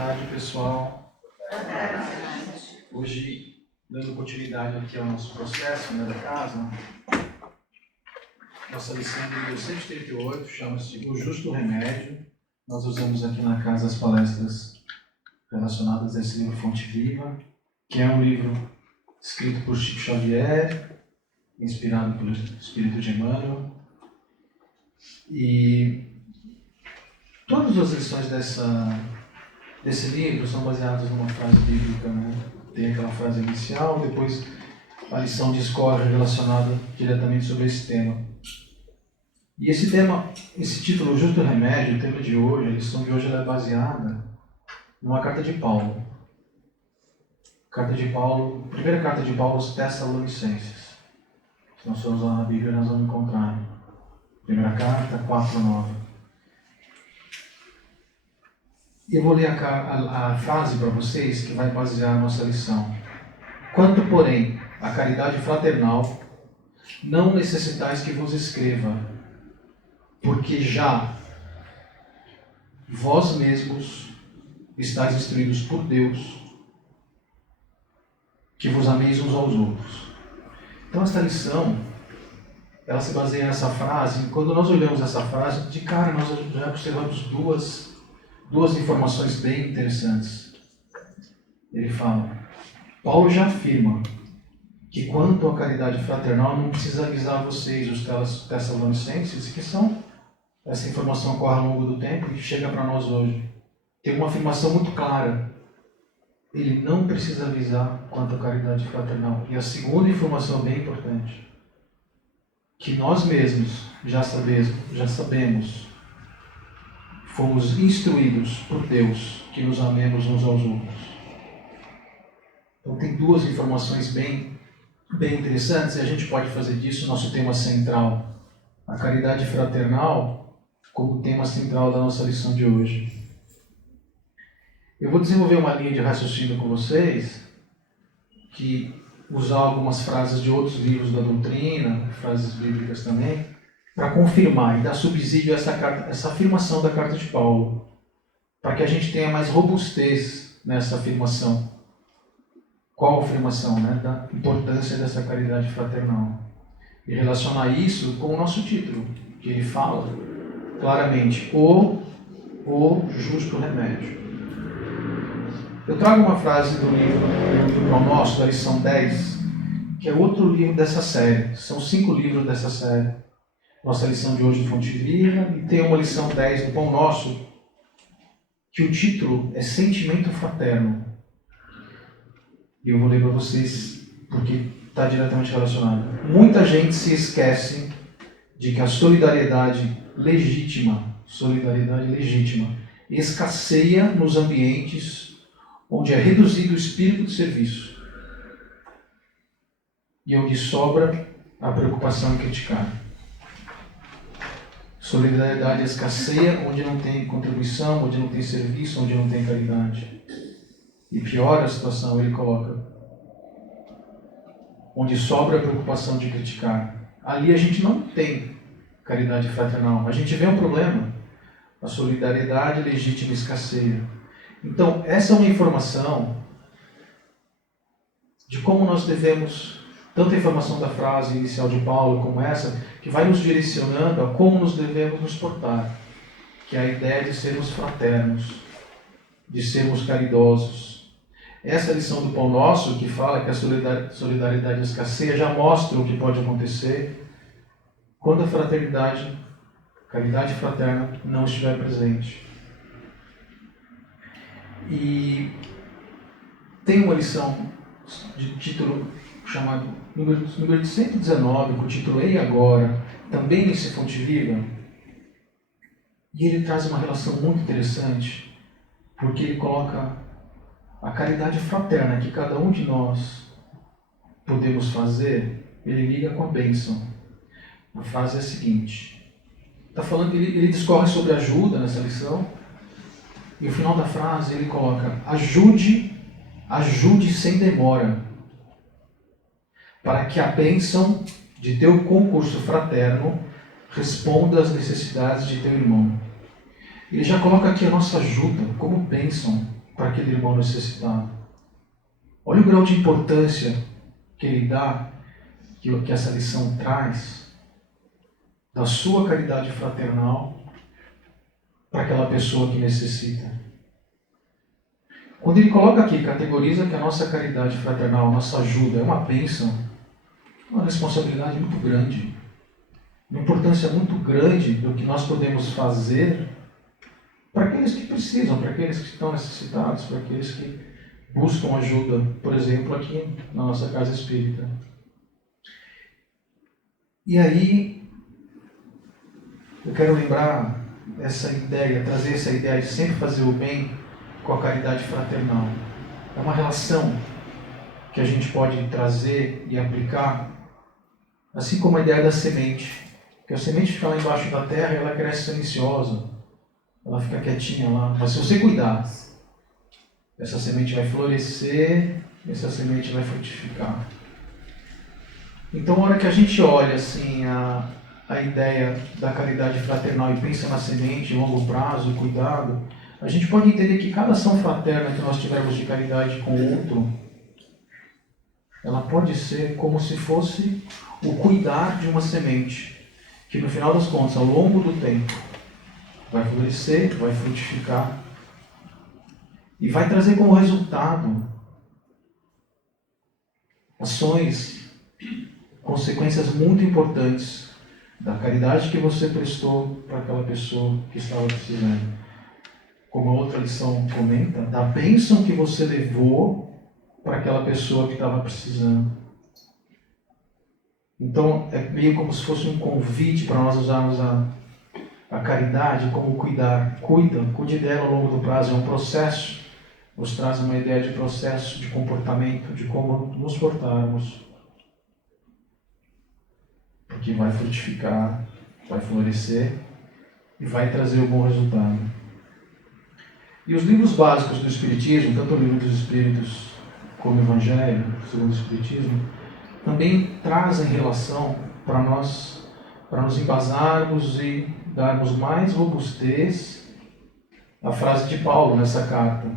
tarde, pessoal. Hoje, dando continuidade aqui ao nosso processo, da casa, nossa lição número 138 chama-se O Justo Remédio. Nós usamos aqui na casa as palestras relacionadas a esse livro Fonte Viva, que é um livro escrito por Chico Xavier, inspirado pelo Espírito de Emmanuel. E todas as lições desse livro são baseadas numa frase bíblica, né? Tem aquela frase inicial, depois a lição discorre relacionada diretamente sobre esse tema. E esse tema, esse título, O Justo Remédio, o tema de hoje, a lição de hoje, ela é baseada numa carta de Paulo. Primeira carta de Paulo aos Tessalonicenses. Se nós formos lá na Bíblia, nós vamos encontrar. Primeira carta, 4:9. Eu vou ler a frase para vocês que vai basear a nossa lição. Quanto, porém, à caridade fraternal, não necessitais que vos escreva, porque já vós mesmos estáis instruídos por Deus, que vos ameis uns aos outros. Então, esta lição, ela se baseia nessa frase. Quando nós olhamos essa frase, de cara nós já observamos duas informações bem interessantes. Ele fala, Paulo já afirma que quanto à caridade fraternal não precisa avisar vocês, os tessalonicenses, que essa informação ocorre ao longo do tempo e chega para nós hoje. Tem uma afirmação muito clara. Ele não precisa avisar quanto à caridade fraternal. E a segunda informação bem importante, que nós mesmos já sabemos, fomos instruídos por Deus que nos amemos uns aos outros. Então tem duas informações bem interessantes e a gente pode fazer disso o nosso tema central. A caridade fraternal como tema central da nossa lição de hoje. Eu vou desenvolver uma linha de raciocínio com vocês, que usar algumas frases de outros livros da doutrina, frases bíblicas também, para confirmar e dar subsídio a essa afirmação da carta de Paulo, para que a gente tenha mais robustez nessa afirmação. Qual a afirmação, né? Da importância dessa caridade fraternal. E relacionar isso com o nosso título, que ele fala claramente, o justo remédio. Eu trago uma frase do livro do Pão Nosso, da lição 10, que é outro livro dessa série. São 5 livros dessa série. Nossa lição de hoje de Fonte Viva, e tem uma lição 10 do Pão Nosso, que o título é Sentimento Fraterno. E eu vou ler para vocês, porque está diretamente relacionado. Muita gente se esquece de que a solidariedade legítima, escasseia nos ambientes onde é reduzido o espírito de serviço e onde sobra a preocupação em criticar. Solidariedade escasseia onde não tem contribuição, onde não tem serviço, onde não tem caridade. E piora a situação, ele coloca, onde sobra a preocupação de criticar. Ali a gente não tem caridade fraternal. A gente vê um problema. A solidariedade legítima escasseia. Então, essa é uma informação de como nós devemos, tanto a informação da frase inicial de Paulo como essa, que vai nos direcionando a como nos devemos nos portar, que é a ideia de sermos fraternos, de sermos caridosos. Essa lição do Pão Nosso, que fala que a solidariedade escasseia, já mostra o que pode acontecer quando a caridade fraterna não estiver presente. E tem uma lição de título chamado número 119, com o título E Agora, também nesse Fonte Viva, e ele traz uma relação muito interessante, porque ele coloca a caridade fraterna que cada um de nós podemos fazer, ele liga com a bênção. A frase é a seguinte, está falando, ele discorre sobre ajuda nessa lição, e no final da frase ele coloca, ajude sem demora, para que a bênção de teu concurso fraterno responda às necessidades de teu irmão. Ele já coloca aqui a nossa ajuda como bênção aquele irmão necessitado. Olha o grau de importância que ele dá, que essa lição traz, da sua caridade fraternal para aquela pessoa que necessita. Quando ele coloca aqui, categoriza que a nossa caridade fraternal, a nossa ajuda é uma bênção, uma responsabilidade muito grande, uma importância muito grande do que nós podemos fazer para aqueles que precisam, para aqueles que estão necessitados, para aqueles que buscam ajuda, por exemplo, aqui na nossa casa espírita. E aí, eu quero lembrar essa ideia, trazer essa ideia de sempre fazer o bem com a caridade fraternal. É uma relação que a gente pode trazer e aplicar, assim como a ideia da semente. Porque a semente fica lá embaixo da terra e ela cresce silenciosa, ela fica quietinha lá. Mas se você cuidar, essa semente vai florescer, essa semente vai frutificar. Então, na hora que a gente olha assim a ideia da caridade fraternal e pensa na semente, longo prazo, cuidado, a gente pode entender que cada ação fraterna que nós tivermos de caridade com o outro, ela pode ser como se fosse o cuidar de uma semente, que no final das contas, ao longo do tempo, vai florescer, vai frutificar e vai trazer como resultado ações, consequências muito importantes da caridade que você prestou para aquela pessoa que estava precisando. Como a outra lição comenta, da bênção que você levou para aquela pessoa que estava precisando. Então, é meio como se fosse um convite para nós usarmos a caridade como cuidar. Cuide dela ao longo do prazo. É um processo. Nos traz uma ideia de processo, de comportamento, de como nos portarmos. Porque vai frutificar, vai florescer e vai trazer um bom resultado. E os livros básicos do Espiritismo, tanto o Livro dos Espíritos como o Evangelho, segundo o Espiritismo, também trazem relação para nos embasarmos e darmos mais robustez à frase de Paulo nessa carta.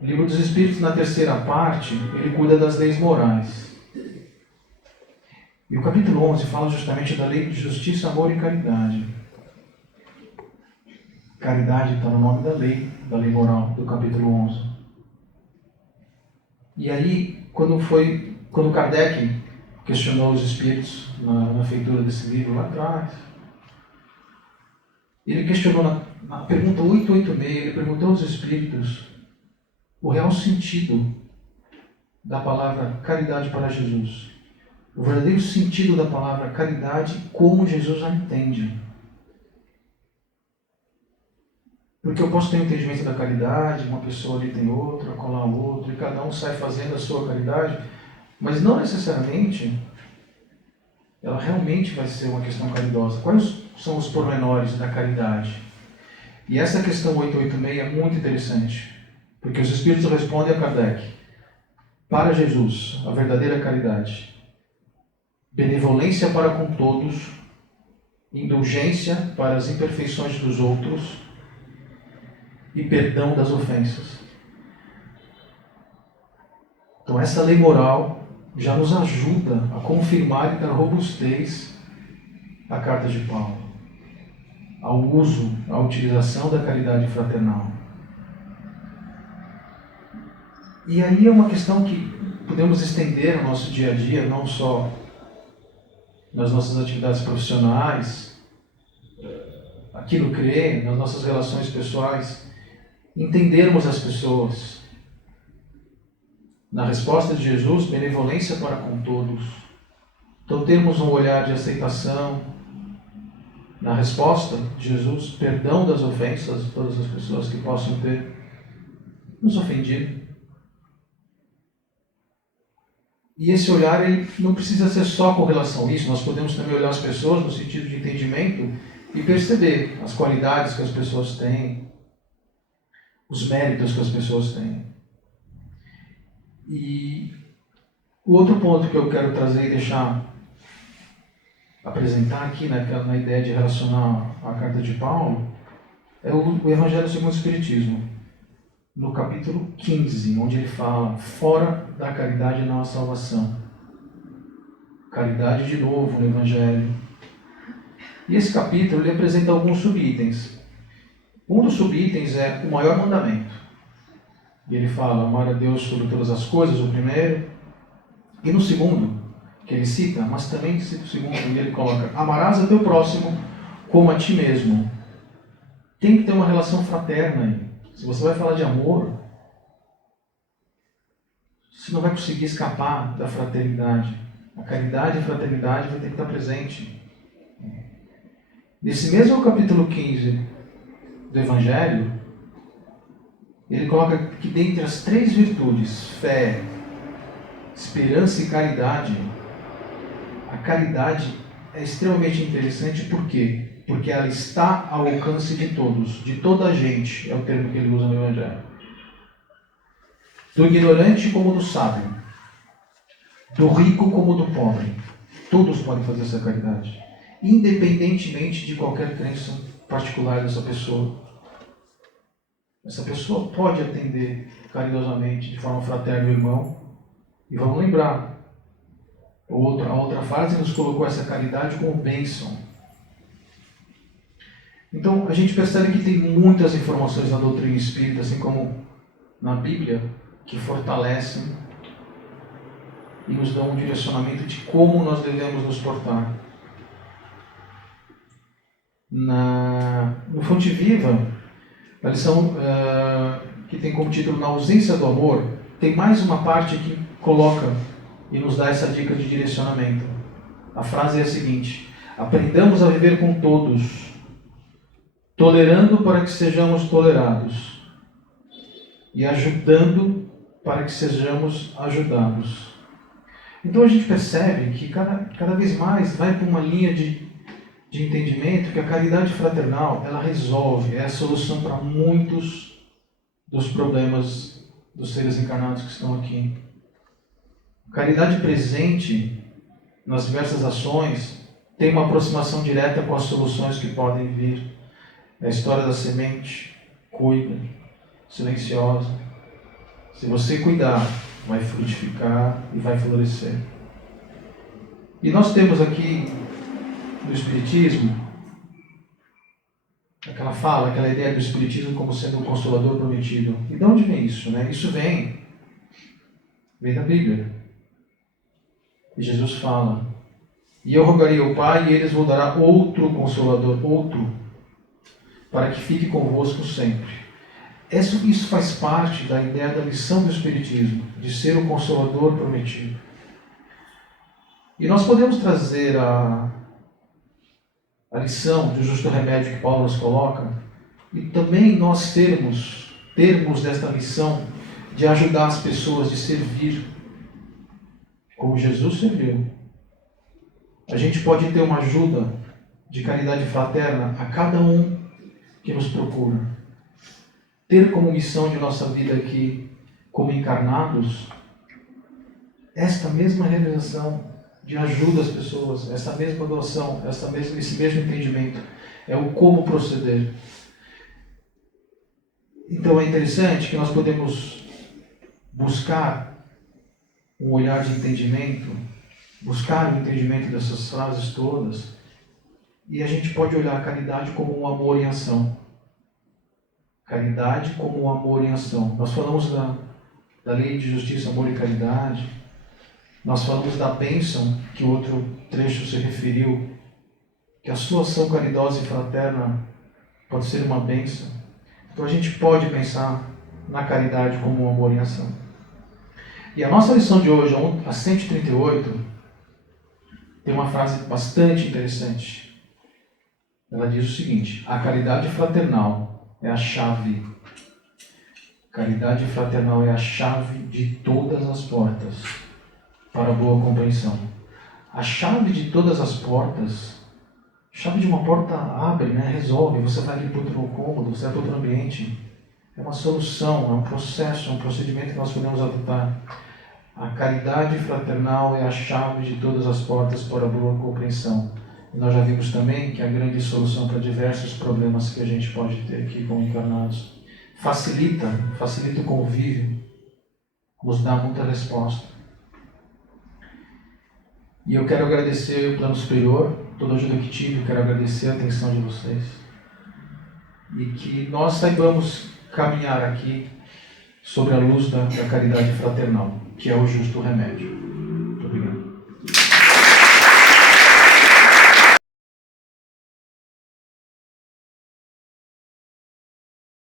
O Livro dos Espíritos, na terceira parte, ele cuida das leis morais. E o capítulo 11 fala justamente da lei de justiça, amor e caridade. Caridade está no nome da lei moral, do capítulo 11. E aí, quando Kardec questionou os espíritos na feitura desse livro lá atrás, ele questionou na pergunta 886, ele perguntou aos espíritos o real sentido da palavra caridade para Jesus. O verdadeiro sentido da palavra caridade, como Jesus a entende. Porque eu posso ter um entendimento da caridade, uma pessoa ali tem outra, colar o outro, e cada um sai fazendo a sua caridade, mas não necessariamente ela realmente vai ser uma questão caridosa. Quais são os pormenores da caridade? E essa questão 886 é muito interessante, porque os Espíritos respondem a Kardec. Para Jesus, a verdadeira caridade, benevolência para com todos, indulgência para as imperfeições dos outros e perdão das ofensas. Então essa lei moral já nos ajuda a confirmar e dar robustez à carta de Paulo, ao uso, à utilização da caridade fraternal. E aí é uma questão que podemos estender no nosso dia a dia, não só nas nossas atividades profissionais, aqui no CRE, nas nossas relações pessoais, entendermos as pessoas. Na resposta de Jesus, benevolência para com todos. Então termos um olhar de aceitação. Na resposta de Jesus, perdão das ofensas de todas as pessoas que possam ter nos ofendido. E esse olhar ele não precisa ser só com relação a isso. Nós podemos também olhar as pessoas no sentido de entendimento e perceber as qualidades que as pessoas têm, os méritos que as pessoas têm. E o outro ponto que eu quero trazer e apresentar aqui, né, na ideia de relacionar a carta de Paulo, É o Evangelho segundo o Espiritismo, no capítulo 15, onde ele fala: fora da caridade não há salvação. Caridade de novo no Evangelho. E esse capítulo ele apresenta alguns subitens. Um dos subitens é o maior mandamento. E ele fala: amar a Deus sobre todas as coisas, o primeiro. E no segundo, que ele cita, mas também cita o segundo, e ele coloca: amarás a teu próximo como a ti mesmo. Tem que ter uma relação fraterna aí. Se você vai falar de amor, você não vai conseguir escapar da fraternidade. A caridade e a fraternidade vai ter que estar presente. Nesse mesmo capítulo 15 do Evangelho, ele coloca que dentre as 3 virtudes, fé, esperança e caridade, a caridade é extremamente interessante. Por quê? Porque ela está ao alcance de todos, de toda a gente, é o termo que ele usa no Evangelho. Do ignorante como do sábio, do rico como do pobre. Todos podem fazer essa caridade, independentemente de qualquer crença particular dessa pessoa. Essa pessoa pode atender caridosamente, de forma fraterna, o irmão. E vamos lembrar, a outra frase nos colocou essa caridade como bênção. Então, a gente percebe que tem muitas informações na doutrina espírita, assim como na Bíblia, que fortalecem e nos dão um direcionamento de como nós devemos nos portar. No Fonte Viva, a lição que tem como título Na ausência do amor, tem mais uma parte que coloca e nos dá essa dica de direcionamento. A frase é a seguinte: aprendamos a viver com todos, tolerando para que sejamos tolerados e ajudando para que sejamos ajudados. Então a gente percebe que cada vez mais vai para uma linha de entendimento que a caridade fraternal, ela resolve, é a solução para muitos dos problemas dos seres encarnados que estão aqui. A caridade presente nas diversas ações tem uma aproximação direta com as soluções que podem vir. É a história da semente, cuida, silenciosa. Se você cuidar, vai frutificar e vai florescer. E nós temos aqui do Espiritismo aquela ideia do Espiritismo como sendo um consolador prometido. E de onde vem isso, né? Isso vem da Bíblia. E Jesus fala: e eu rogarei ao Pai, e Ele vos dará outro consolador, para que fique convosco sempre. Isso faz parte da ideia da lição do Espiritismo, de ser o consolador prometido. E nós podemos trazer a lição do justo remédio que Paulo nos coloca, e também nós termos desta lição de ajudar as pessoas, de servir como Jesus serviu. A gente pode ter uma ajuda de caridade fraterna a cada um que nos procura. Ter como missão de nossa vida aqui, como encarnados, esta mesma realização de ajuda às pessoas, essa mesma doação, esse mesmo entendimento, é o como proceder. Então é interessante que nós podemos buscar um olhar de entendimento, buscar o entendimento dessas frases todas, e a gente pode olhar a caridade como um amor em ação. Caridade como um amor em ação. Nós falamos da lei de justiça, amor e caridade. Nós falamos da bênção, que o outro trecho se referiu, que a sua ação caridosa e fraterna pode ser uma bênção. Então a gente pode pensar na caridade como um amor em ação. E a nossa lição de hoje, a 138, tem uma frase bastante interessante. Ela diz o seguinte: a caridade fraternal é a chave. Caridade fraternal é a chave de todas as portas para a boa compreensão. A chave de todas as portas, chave de uma porta abre, né? Resolve. Você vai ali para outro cômodo, você vai para outro ambiente. É uma solução, é um processo, é um procedimento que nós podemos adotar. A caridade fraternal é a chave de todas as portas para a boa compreensão. Nós já vimos também que a grande solução para diversos problemas que a gente pode ter aqui como encarnados facilita o convívio, nos dá muita resposta. E eu quero agradecer o plano superior, toda a ajuda que tive, eu quero agradecer a atenção de vocês. E que nós saibamos caminhar aqui sobre a luz da caridade fraternal, que é o justo remédio.